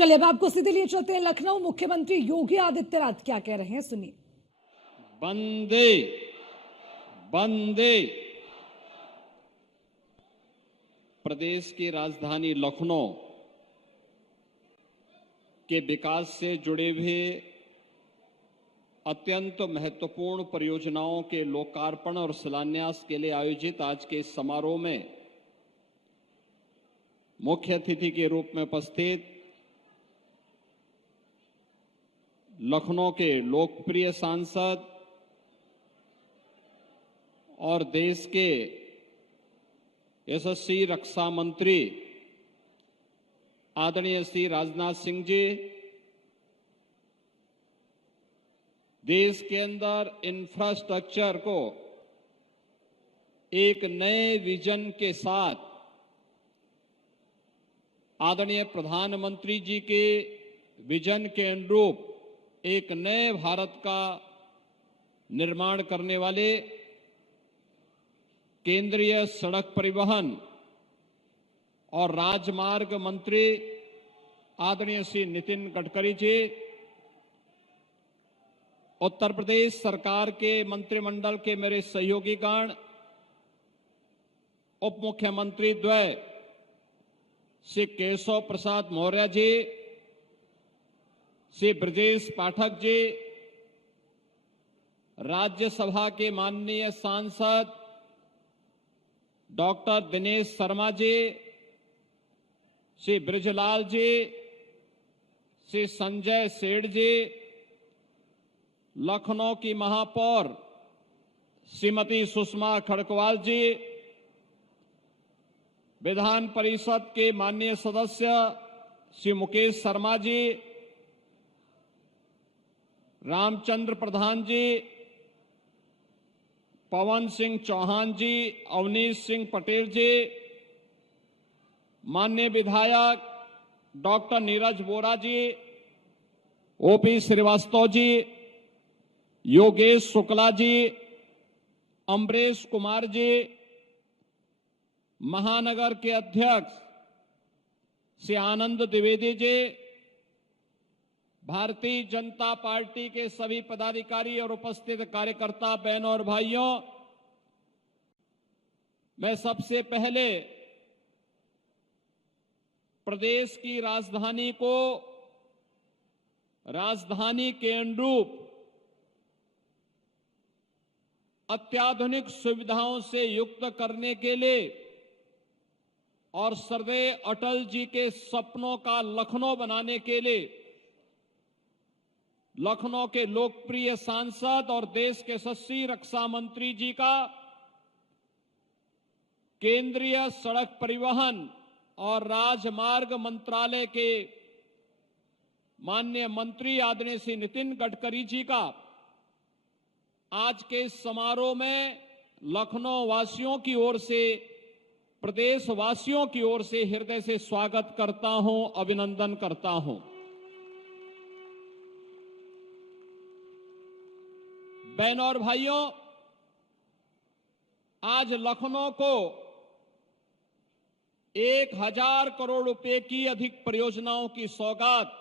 चलिए अब आपको सीधे लिए चलते हैं लखनऊ। मुख्यमंत्री योगी आदित्यनाथ क्या कह रहे हैं, सुनिए। वंदे वंदे प्रदेश की राजधानी लखनऊ के विकास से जुड़े हुए अत्यंत महत्वपूर्ण परियोजनाओं के लोकार्पण और शिलान्यास के लिए आयोजित आज के इस समारोह में मुख्य अतिथि के रूप में उपस्थित लखनऊ के लोकप्रिय सांसद और देश के यशस्वी रक्षा मंत्री आदरणीय श्री राजनाथ सिंह जी, देश के अंदर इंफ्रास्ट्रक्चर को एक नए विजन के साथ आदरणीय प्रधानमंत्री जी के विजन के अनुरूप एक नए भारत का निर्माण करने वाले केंद्रीय सड़क परिवहन और राजमार्ग मंत्री आदरणीय श्री नितिन गडकरी जी, उत्तर प्रदेश सरकार के मंत्रिमंडल के मेरे सहयोगीगण, उप मुख्यमंत्री द्वय श्री केशव प्रसाद मौर्य जी, श्री ब्रजेश पाठक जी, राज्यसभा के माननीय सांसद डॉक्टर दिनेश शर्मा जी, श्री ब्रिजलाल जी, श्री संजय सेठ जी, लखनऊ की महापौर श्रीमती सुषमा खड़गवाल जी, विधान परिषद के माननीय सदस्य श्री मुकेश शर्मा जी, रामचंद्र प्रधान जी, पवन सिंह चौहान जी, अवनीश सिंह पटेल जी, माननीय विधायक डॉक्टर नीरज वोरा जी, ओपी श्रीवास्तव जी, योगेश शुक्ला जी, अमरेश कुमार जी, महानगर के अध्यक्ष श्री आनंद द्विवेदी जी, भारतीय जनता पार्टी के सभी पदाधिकारी और उपस्थित कार्यकर्ता बहनों और भाइयों, मैं सबसे पहले प्रदेश की राजधानी को राजधानी के अनुरूप अत्याधुनिक सुविधाओं से युक्त करने के लिए और सरदेव अटल जी के सपनों का लखनऊ बनाने के लिए लखनऊ के लोकप्रिय सांसद और देश के यशस्वी रक्षा मंत्री जी का केंद्रीय सड़क परिवहन और राजमार्ग मंत्रालय के माननीय मंत्री आदरणीय श्री नितिन गडकरी जी का आज के इस समारोह में लखनऊ वासियों की ओर से, प्रदेश वासियों की ओर से हृदय से स्वागत करता हूं, अभिनंदन करता हूं। बहनों और भाइयों, आज लखनऊ को 1000 करोड़ रुपए की अधिक परियोजनाओं की सौगात,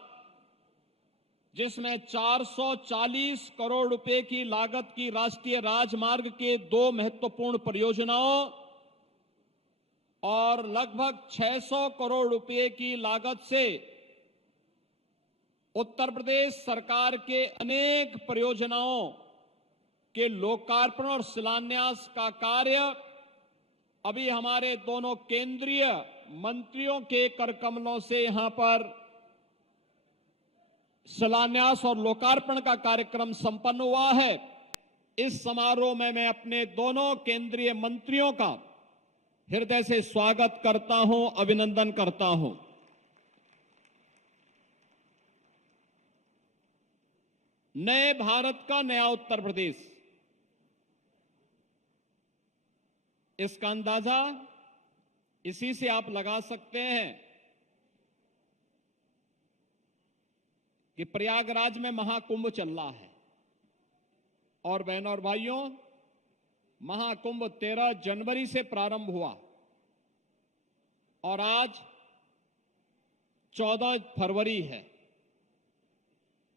जिसमें 440 करोड़ रुपए की लागत की राष्ट्रीय राजमार्ग के 2 महत्वपूर्ण परियोजनाओं और लगभग 600 करोड़ रुपए की लागत से उत्तर प्रदेश सरकार के अनेक परियोजनाओं के लोकार्पण और शिलान्यास का कार्य अभी हमारे दोनों केंद्रीय मंत्रियों के करकमलों से यहां पर शिलान्यास और लोकार्पण का कार्यक्रम संपन्न हुआ है। इस समारोह में मैं अपने दोनों केंद्रीय मंत्रियों का हृदय से स्वागत करता हूं, अभिनंदन करता हूं। नए भारत का नया उत्तर प्रदेश, इसका अंदाजा इसी से आप लगा सकते हैं कि प्रयागराज में महाकुंभ चल रहा है और बहनों और भाइयों, महाकुंभ 13 जनवरी से प्रारंभ हुआ और आज 14 फरवरी है।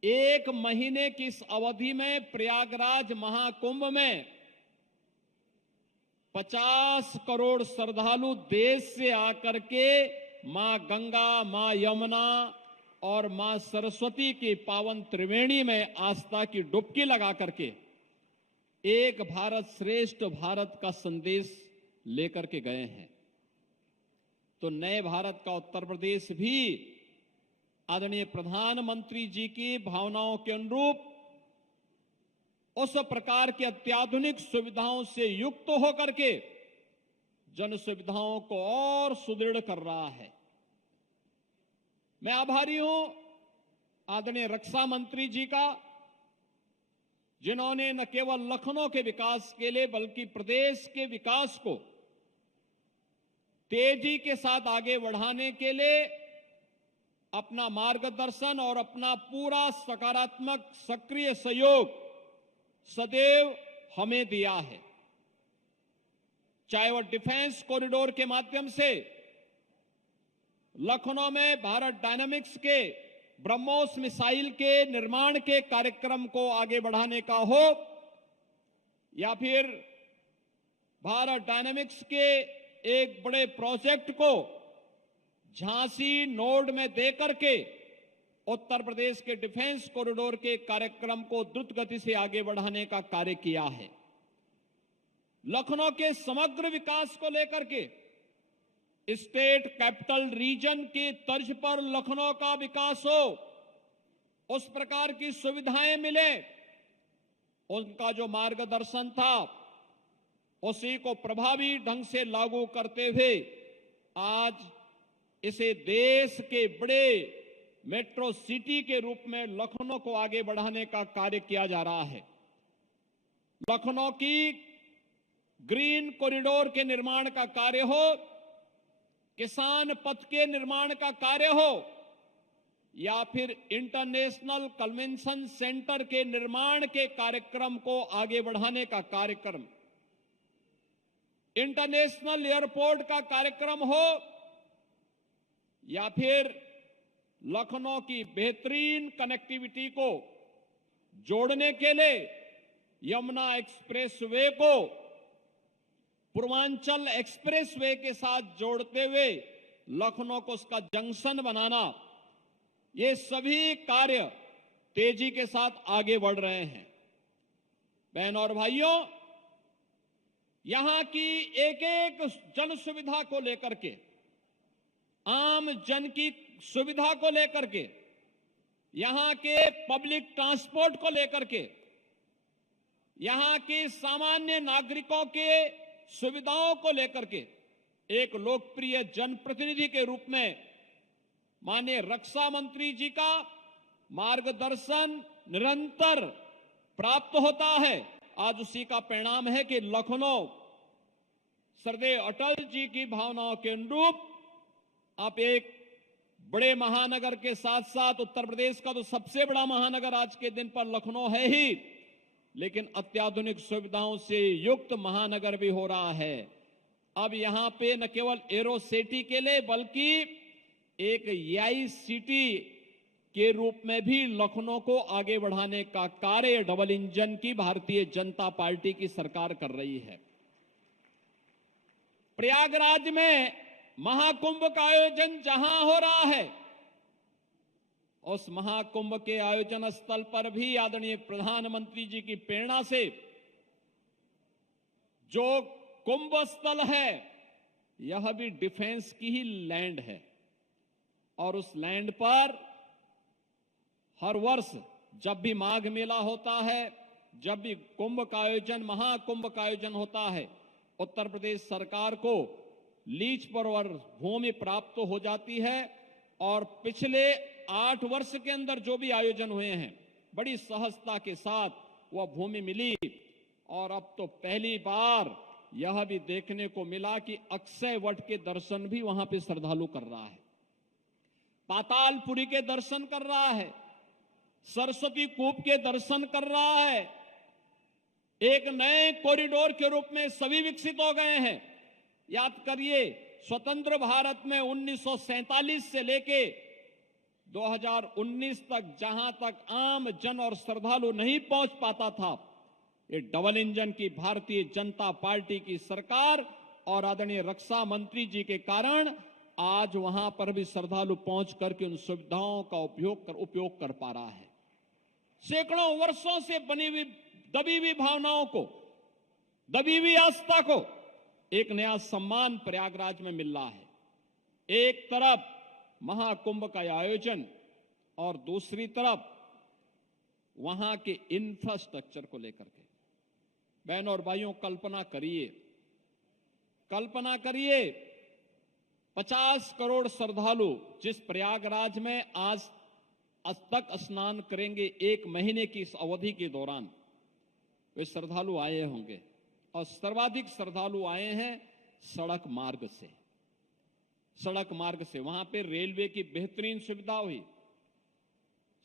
एक महीने की इस अवधि में प्रयागराज महाकुंभ में 50 करोड़ श्रद्धालु देश से आकर के मां गंगा, मां यमुना और मां सरस्वती की पावन त्रिवेणी में आस्था की डुबकी लगा करके एक भारत श्रेष्ठ भारत का संदेश लेकर के गए हैं। तो नए भारत का उत्तर प्रदेश भी आदरणीय प्रधानमंत्री जी की भावनाओं के अनुरूप उस प्रकार की अत्याधुनिक सुविधाओं से युक्त होकर के जन सुविधाओं को और सुदृढ़ कर रहा है। मैं आभारी हूं आदरणीय रक्षा मंत्री जी का, जिन्होंने न केवल लखनऊ के विकास के लिए बल्कि प्रदेश के विकास को तेजी के साथ आगे बढ़ाने के लिए अपना मार्गदर्शन और अपना पूरा सकारात्मक सक्रिय सहयोग सदैव हमें दिया है। चाहे वह डिफेंस कॉरिडोर के माध्यम से लखनऊ में भारत डायनामिक्स के ब्रह्मोस मिसाइल के निर्माण के कार्यक्रम को आगे बढ़ाने का हो, या फिर भारत डायनामिक्स के एक बड़े प्रोजेक्ट को झांसी नोड में देकर के उत्तर प्रदेश के डिफेंस कॉरिडोर के कार्यक्रम को द्रुत गति से आगे बढ़ाने का कार्य किया है। लखनऊ के समग्र विकास को लेकर के स्टेट कैपिटल रीजन की तर्ज पर लखनऊ का विकास हो, उस प्रकार की सुविधाएं मिले, उनका जो मार्गदर्शन था उसी को प्रभावी ढंग से लागू करते हुए आज इसे देश के बड़े मेट्रो सिटी के रूप में लखनऊ को आगे बढ़ाने का कार्य किया जा रहा है। लखनऊ की ग्रीन कॉरिडोर के निर्माण का कार्य हो, किसान पथ के निर्माण का कार्य हो, या फिर इंटरनेशनल कन्वेंशन सेंटर के निर्माण के कार्यक्रम को आगे बढ़ाने का कार्यक्रम, इंटरनेशनल एयरपोर्ट का कार्यक्रम हो, या फिर लखनऊ की बेहतरीन कनेक्टिविटी को जोड़ने के लिए यमुना एक्सप्रेसवे को पूर्वांचल एक्सप्रेसवे के साथ जोड़ते हुए लखनऊ को उसका जंक्शन बनाना, ये सभी कार्य तेजी के साथ आगे बढ़ रहे हैं। बहनों और भाइयों, यहां की एक एक जन सुविधा को लेकर के, आम जन की सुविधा को लेकर के, यहां के पब्लिक ट्रांसपोर्ट को लेकर के, यहां के सामान्य नागरिकों के सुविधाओं को लेकर के एक लोकप्रिय जनप्रतिनिधि के रूप में माननीय रक्षा मंत्री जी का मार्गदर्शन निरंतर प्राप्त होता है। आज उसी का परिणाम है कि लखनऊ सरदेव अटल जी की भावनाओं के अनुरूप आप एक बड़े महानगर के साथ साथ उत्तर प्रदेश का तो सबसे बड़ा महानगर आज के दिन पर लखनऊ है ही, लेकिन अत्याधुनिक सुविधाओं से युक्त महानगर भी हो रहा है। अब यहां पे न केवल एरो सिटी के लिए बल्कि एक एआई सिटी के रूप में भी लखनऊ को आगे बढ़ाने का कार्य डबल इंजन की भारतीय जनता पार्टी की सरकार कर रही है। प्रयागराज में महाकुंभ का आयोजन जहां हो रहा है, उस महाकुंभ के आयोजन स्थल पर भी आदरणीय प्रधानमंत्री जी की प्रेरणा से जो कुंभ स्थल है, यह भी डिफेंस की ही लैंड है, और उस लैंड पर हर वर्ष जब भी माघ मेला होता है, जब भी कुंभ का आयोजन, महाकुंभ का आयोजन होता है, उत्तर प्रदेश सरकार को लीज पर भूमि प्राप्त हो जाती है। और पिछले 8 वर्ष के अंदर जो भी आयोजन हुए हैं, बड़ी सहजता के साथ वह भूमि मिली, और अब तो पहली बार यह भी देखने को मिला कि अक्षय वट के दर्शन भी वहां पे श्रद्धालु कर रहा है, पातालपुरी के दर्शन कर रहा है, सरस्वती कूप के दर्शन कर रहा है। एक नए कॉरिडोर के रूप में सभी विकसित हो गए हैं। याद करिए, स्वतंत्र भारत में 1947 से लेके 2019 तक जहां तक आम जन और श्रद्धालु नहीं पहुंच पाता था, ये डबल इंजन की भारतीय जनता पार्टी की सरकार और आदरणीय रक्षा मंत्री जी के कारण आज वहां पर भी श्रद्धालु पहुंच करके उन सुविधाओं का उपयोग कर पा रहा है। सैकड़ों वर्षों से बनी हुई दबी हुई भावनाओं को, दबी हुई आस्था को एक नया सम्मान प्रयागराज में मिल रहा है। एक तरफ महाकुंभ का आयोजन और दूसरी तरफ वहां के इंफ्रास्ट्रक्चर को लेकर के। बहनों और भाइयों, कल्पना करिए 50 करोड़ श्रद्धालु जिस प्रयागराज में आज तक स्नान करेंगे, एक महीने की इस अवधि के दौरान वे श्रद्धालु आए होंगे और सर्वाधिक श्रद्धालु आए हैं सड़क मार्ग से। वहां पे रेलवे की बेहतरीन सुविधा हुई,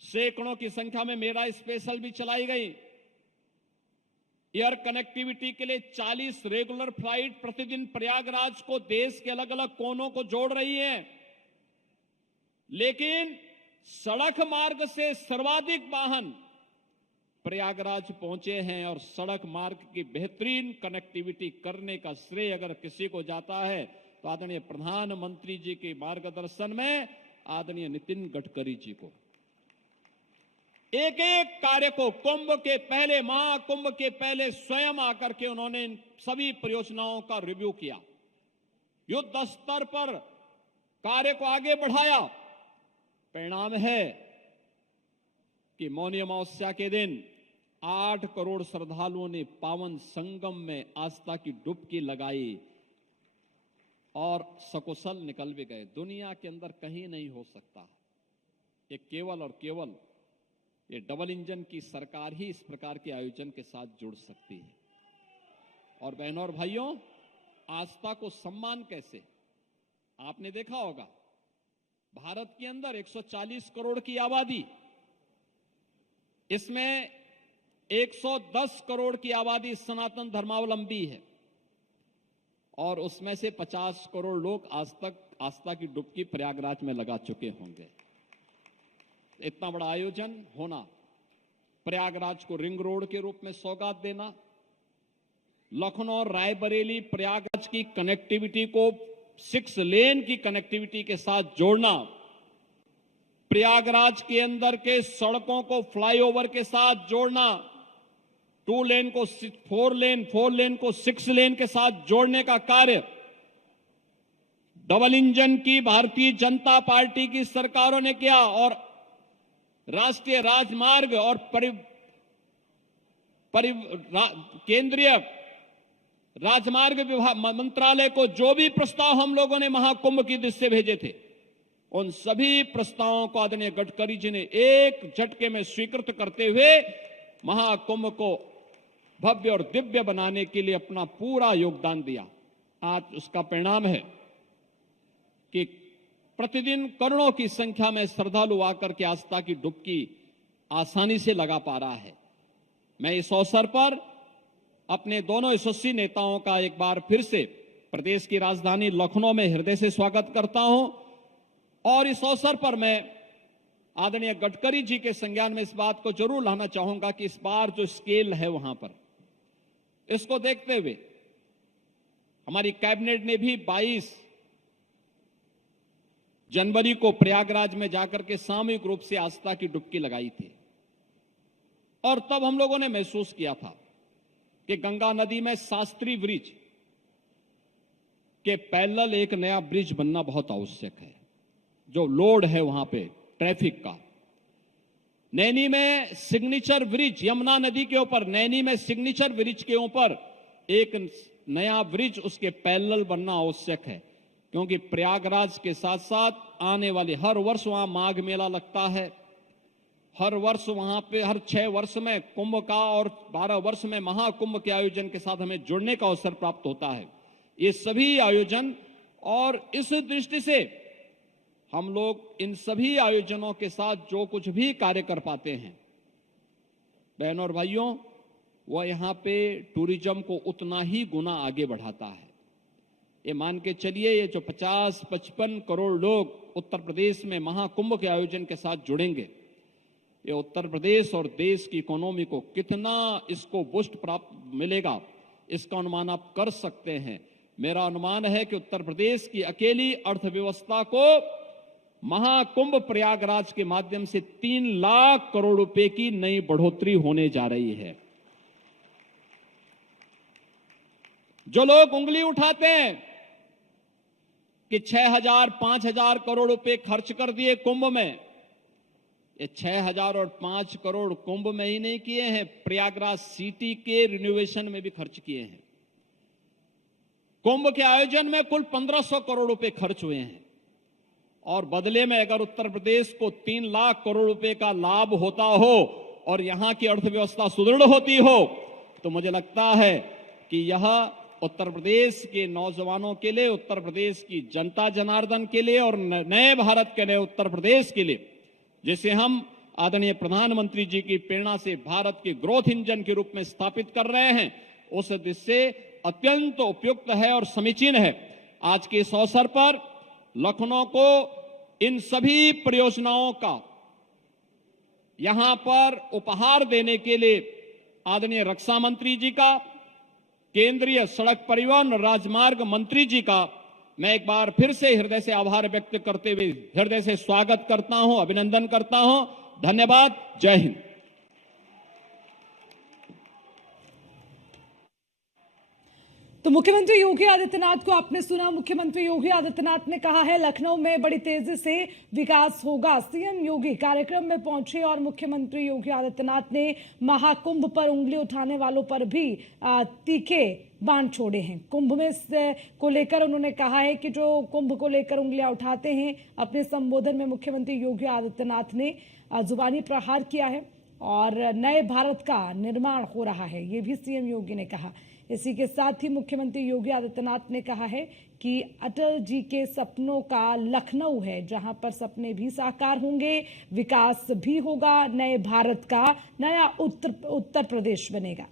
सैकड़ों की संख्या में मेरा स्पेशल भी चलाई गई। एयर कनेक्टिविटी के लिए 40 रेगुलर फ्लाइट प्रतिदिन प्रयागराज को देश के अलग अलग कोनों को जोड़ रही है। लेकिन सड़क मार्ग से सर्वाधिक वाहन प्रयागराज पहुंचे हैं और सड़क मार्ग की बेहतरीन कनेक्टिविटी करने का श्रेय अगर किसी को जाता है तो आदरणीय प्रधानमंत्री जी के मार्गदर्शन में आदरणीय नितिन गडकरी जी को। एक एक कार्य को कुंभ के पहले, महाकुंभ के पहले स्वयं आकर के उन्होंने इन सभी परियोजनाओं का रिव्यू किया, युद्ध स्तर पर कार्य को आगे बढ़ाया। परिणाम है कि मौनी अमावस्या के दिन 8 करोड़ श्रद्धालुओं ने पावन संगम में आस्था की डुबकी लगाई और सकुशल निकल भी गए। दुनिया के अंदर कहीं नहीं हो सकता। ये केवल और केवल ये डबल इंजन की सरकार ही इस प्रकार के आयोजन के साथ जुड़ सकती है। और बहनों और भाइयों, आस्था को सम्मान कैसे? आपने देखा होगा भारत के अंदर 140 करोड़ की आबादी, इसमें 110 करोड़ की आबादी सनातन धर्मावलंबी है और उसमें से 50 करोड़ लोग आज तक आस्था की डुबकी प्रयागराज में लगा चुके होंगे। इतना बड़ा आयोजन होना, प्रयागराज को रिंग रोड के रूप में सौगात देना, लखनऊ रायबरेली प्रयागराज की कनेक्टिविटी को 6 लेन की कनेक्टिविटी के साथ जोड़ना, प्रयागराज के अंदर के सड़कों को फ्लाईओवर के साथ जोड़ना, 2 लेन को 4 लेन को 6 लेन के साथ जोड़ने का कार्य डबल इंजन की भारतीय जनता पार्टी की सरकारों ने किया और राष्ट्रीय राजमार्ग और केंद्रीय राजमार्ग विभाग मंत्रालय को जो भी प्रस्ताव हम लोगों ने महाकुंभ की दृष्टि से भेजे थे, उन सभी प्रस्तावों को आदरणीय गडकरी जी ने एक झटके में स्वीकृत करते हुए महाकुंभ को भव्य और दिव्य बनाने के लिए अपना पूरा योगदान दिया। आज उसका परिणाम है कि प्रतिदिन करोड़ों की संख्या में श्रद्धालु आकर के आस्था की डुबकी आसानी से लगा पा रहा है। मैं इस अवसर पर अपने दोनों यशस्वी नेताओं का एक बार फिर से प्रदेश की राजधानी लखनऊ में हृदय से स्वागत करता हूं और इस अवसर पर मैं आदरणीय गडकरी जी के संज्ञान में इस बात को जरूर लाना चाहूंगा कि इस बार जो स्केल है वहां पर, इसको देखते हुए हमारी कैबिनेट ने भी 22 जनवरी को प्रयागराज में जाकर के सामूहिक रूप से आस्था की डुबकी लगाई थी और तब हम लोगों ने महसूस किया था कि गंगा नदी में शास्त्री ब्रिज के पैरेलल एक नया ब्रिज बनना बहुत आवश्यक है। जो लोड है वहां पे ट्रैफिक का, नैनी में सिग्नेचर ब्रिज, यमुना नदी के ऊपर नैनी में सिग्नेचर ब्रिज के ऊपर एक नया ब्रिज उसके पैरेलल बनना आवश्यक है, क्योंकि प्रयागराज के साथ साथ आने वाले हर वर्ष वहां माघ मेला लगता है, हर वर्ष वहां पे हर 6 वर्ष में कुंभ का और 12 वर्ष में महाकुंभ के आयोजन के साथ हमें जुड़ने का अवसर प्राप्त होता है। ये सभी आयोजन और इस दृष्टि से हम लोग इन सभी आयोजनों के साथ जो कुछ भी कार्य कर पाते हैं, बहनों और भाइयों, वह यहां पे टूरिज्म को उतना ही गुना आगे बढ़ाता है। ये मान के चलिए, ये जो 50-55 करोड़ लोग उत्तर प्रदेश में महाकुंभ के आयोजन के साथ जुड़ेंगे, ये उत्तर प्रदेश और देश की इकोनॉमी को कितना इसको बूस्ट प्राप्त मिलेगा, इसका अनुमान आप कर सकते हैं। मेरा अनुमान है कि उत्तर प्रदेश की अकेली अर्थव्यवस्था को महाकुंभ प्रयागराज के माध्यम से 3 लाख करोड़ रुपए की नई बढ़ोतरी होने जा रही है। जो लोग उंगली उठाते हैं कि 6,000 5,000 करोड़ रुपए खर्च कर दिए कुंभ में, ये 6,000 और 5 करोड़ कुंभ में ही नहीं किए हैं, प्रयागराज सिटी के रिनोवेशन में भी खर्च किए हैं। कुंभ के आयोजन में कुल 1,500 करोड़ रुपए खर्च हुए हैं और बदले में अगर उत्तर प्रदेश को 3 लाख करोड़ रुपए का लाभ होता हो और यहां की अर्थव्यवस्था सुदृढ़ होती हो, तो मुझे लगता है कि यह उत्तर प्रदेश के नौजवानों के लिए, उत्तर प्रदेश की जनता जनार्दन के लिए और नए भारत के लिए उत्तर प्रदेश के लिए, जिसे हम आदरणीय प्रधानमंत्री जी की प्रेरणा से भारत के ग्रोथ इंजन के रूप में स्थापित कर रहे हैं, उस दृष्टि से अत्यंत उपयुक्त है और समीचीन है। आज के इस अवसर पर लखनऊ को इन सभी परियोजनाओं का यहां पर उपहार देने के लिए आदरणीय रक्षा मंत्री जी का, केंद्रीय सड़क परिवहन और राजमार्ग मंत्री जी का मैं एक बार फिर से हृदय से आभार व्यक्त करते हुए हृदय से स्वागत करता हूं, अभिनंदन करता हूं। धन्यवाद। जय हिंद। तो मुख्यमंत्री योगी आदित्यनाथ को आपने सुना। मुख्यमंत्री योगी आदित्यनाथ ने कहा है लखनऊ में बड़ी तेजी से विकास होगा। सीएम योगी कार्यक्रम में पहुंचे और मुख्यमंत्री योगी आदित्यनाथ ने महाकुंभ पर उंगली उठाने वालों पर भी तीखे बाण छोड़े हैं। कुंभ में को लेकर उन्होंने कहा है कि जो कुंभ को लेकर उंगलियां उठाते हैं, अपने संबोधन में मुख्यमंत्री योगी आदित्यनाथ ने जुबानी प्रहार किया है और नए भारत का निर्माण हो रहा है, ये भी सीएम योगी ने कहा। इसी के साथ ही मुख्यमंत्री योगी आदित्यनाथ ने कहा है कि अटल जी के सपनों का लखनऊ है, जहां पर सपने भी साकार होंगे, विकास भी होगा, नए भारत का नया उत्तर प्रदेश बनेगा।